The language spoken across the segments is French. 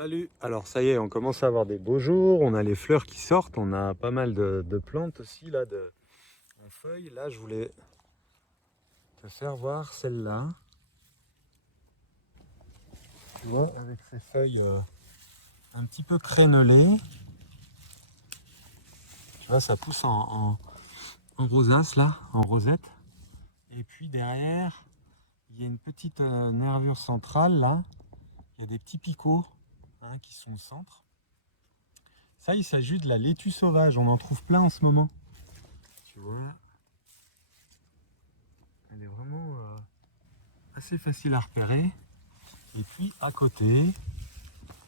Salut! Alors ça y est, on commence à avoir des beaux jours, on a les fleurs qui sortent, on a pas mal de plantes aussi là en feuilles. Là je voulais te faire voir celle-là, tu vois, avec ses feuilles un petit peu crénelées. Tu vois, ça pousse en rosace là, en rosette. Et puis derrière, il y a une petite nervure centrale là, il y a des petits picots qui sont au centre. Ça, il s'agit de la laitue sauvage, on en trouve plein en ce moment. Tu vois, elle est vraiment assez facile à repérer. Et puis à côté,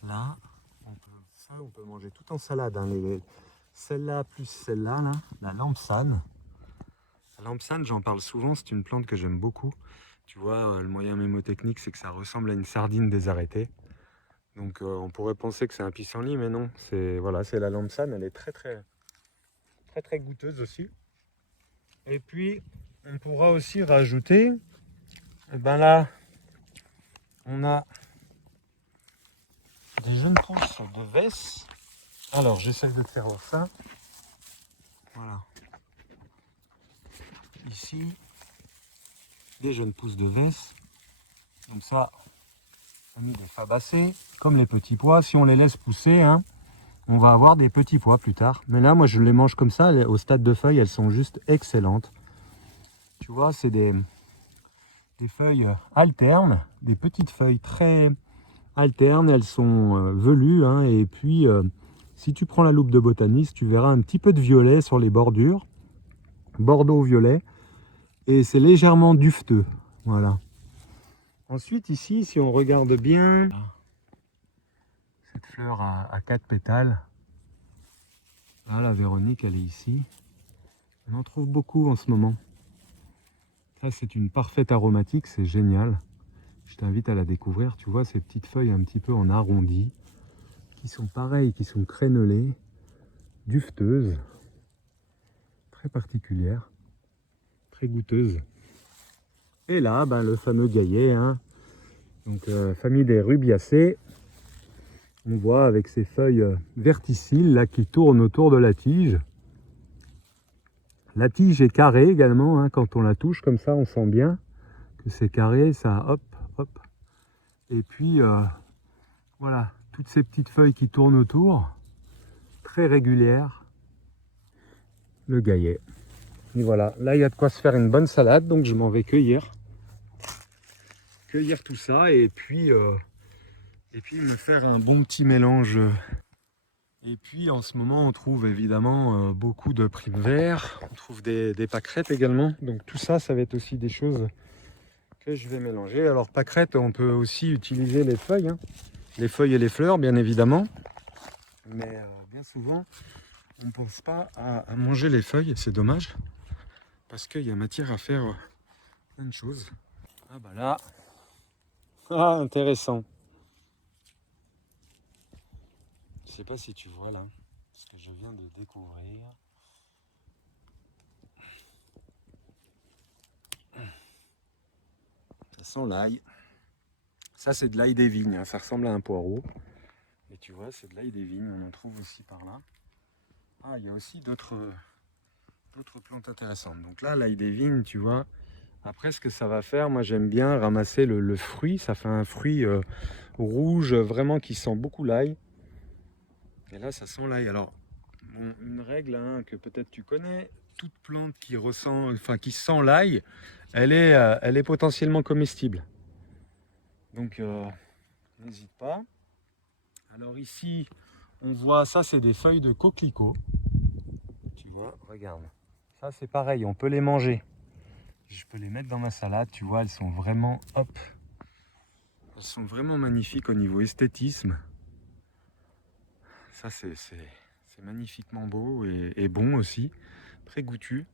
là, on peut manger tout en salade. Celle-là plus celle-là, là, la lampsane. La lampsane, j'en parle souvent, c'est une plante que j'aime beaucoup. Tu vois, le moyen mémotechnique, c'est que ça ressemble à une sardine désarrêtée. Donc on pourrait penser que c'est un pissenlit, mais non. Voilà, c'est la lampsane, elle est très goûteuse aussi. Et puis, on pourra aussi rajouter, et ben là, on a des jeunes pousses de Vesse. Alors, j'essaie de te faire voir ça. Voilà. Ici, des jeunes pousses de Vesse. Donc ça, on a mis des fabacées, comme les petits pois. Si on les laisse pousser, on va avoir des petits pois plus tard. Mais là, moi, je les mange comme ça. Au stade de feuilles, elles sont juste excellentes. Tu vois, c'est des feuilles alternes, des petites feuilles très alternes. Elles sont velues. Et puis, si tu prends la loupe de botaniste, tu verras un petit peu de violet sur les bordures. Bordeaux-violet. Et c'est légèrement dufteux. Voilà. Ensuite, ici, si on regarde bien, cette fleur à 4 pétales, là, la Véronique, elle est ici. On en trouve beaucoup en ce moment. Ça, c'est une parfaite aromatique, c'est génial. Je t'invite à la découvrir. Tu vois, ces petites feuilles un petit peu en arrondi, qui sont pareilles, qui sont crénelées, dufteuses, très particulières, très goûteuses. Et là, le fameux gaillet, donc famille des rubiacées. On voit avec ces feuilles verticiles là, qui tournent autour de la tige. La tige est carrée également, quand on la touche comme ça, on sent bien que c'est carré, ça hop, hop. Et puis voilà, toutes ces petites feuilles qui tournent autour, très régulières, le gaillet. Et voilà, là il y a de quoi se faire une bonne salade, donc je m'en vais cueillir tout ça et puis me faire un bon petit mélange. Et puis en ce moment on trouve évidemment beaucoup de primes verts, on trouve des pâquerettes également, donc tout ça, ça va être aussi des choses que je vais mélanger. Alors pâquerettes, on peut aussi utiliser les feuilles, les feuilles et les fleurs bien évidemment, mais bien souvent on ne pense pas à manger les feuilles, c'est dommage, parce qu'il y a matière à faire plein de choses. Ah bah là, intéressant. Je sais pas si tu vois là, ce que je viens de découvrir. Ça sent l'ail. Ça c'est de l'ail des vignes, ça ressemble à un poireau. Et tu vois, c'est de l'ail des vignes, on en trouve aussi par là. Ah, il y a aussi d'autres plantes intéressantes. Donc là, l'ail des vignes, tu vois. Après, ce que ça va faire, moi j'aime bien ramasser le fruit. Ça fait un fruit rouge, vraiment qui sent beaucoup l'ail. Et là, ça sent l'ail. Alors, bon, une règle que peut-être tu connais, toute plante qui sent l'ail, elle est potentiellement comestible. Donc, n'hésite pas. Alors ici, on voit, ça c'est des feuilles de coquelicot. Tu vois, regarde. Ça c'est pareil, on peut les manger. Je peux les mettre dans ma salade, tu vois, elles sont vraiment, elles sont vraiment magnifiques au niveau esthétisme. Ça c'est magnifiquement beau et bon aussi, très goûtu.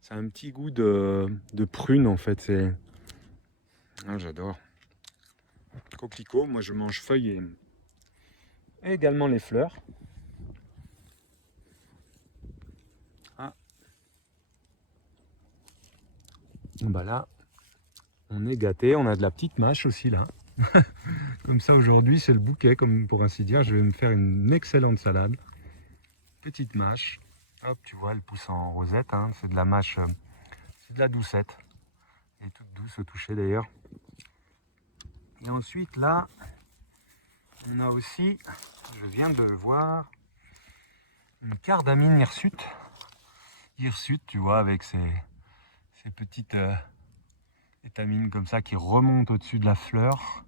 C'est un petit goût de prune en fait, j'adore. Coquelicot, moi je mange feuilles et également les fleurs. Bah là, on est gâté, on a de la petite mâche aussi là. Comme ça aujourd'hui c'est le bouquet, comme pour ainsi dire. Je vais me faire une excellente salade. Petite mâche. Hop, tu vois, elle pousse en rosette. Hein. C'est de la mâche, c'est de la doucette. Elle est toute douce au toucher d'ailleurs. Et ensuite là, on a aussi, je viens de le voir, une cardamine hirsute. Hirsute, tu vois, avec ces petites étamines comme ça qui remontent au-dessus de la fleur.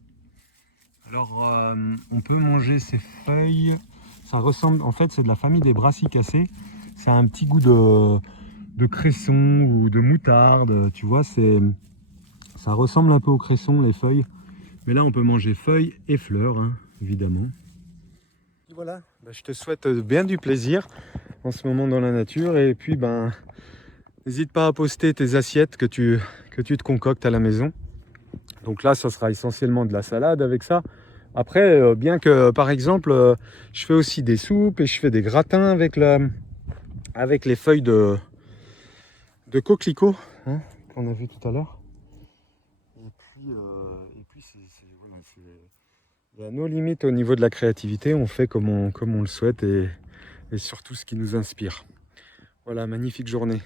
Alors, on peut manger ces feuilles. Ça ressemble, en fait, c'est de la famille des brassicacées. Ça a un petit goût de cresson ou de moutarde. Tu vois, ça ressemble un peu au cresson, les feuilles. Mais là, on peut manger feuilles et fleurs, hein, évidemment. Et voilà, je te souhaite bien du plaisir en ce moment dans la nature. Et puis, n'hésite pas à poster tes assiettes que tu te concoctes à la maison. Donc là, ça sera essentiellement de la salade avec ça. Après, bien que, par exemple, je fais aussi des soupes et je fais des gratins avec les feuilles de coquelicot, hein, qu'on a vu tout à l'heure. Et puis voilà, il y a nos limites au niveau de la créativité. On fait comme on le souhaite et surtout ce qui nous inspire. Voilà, magnifique journée.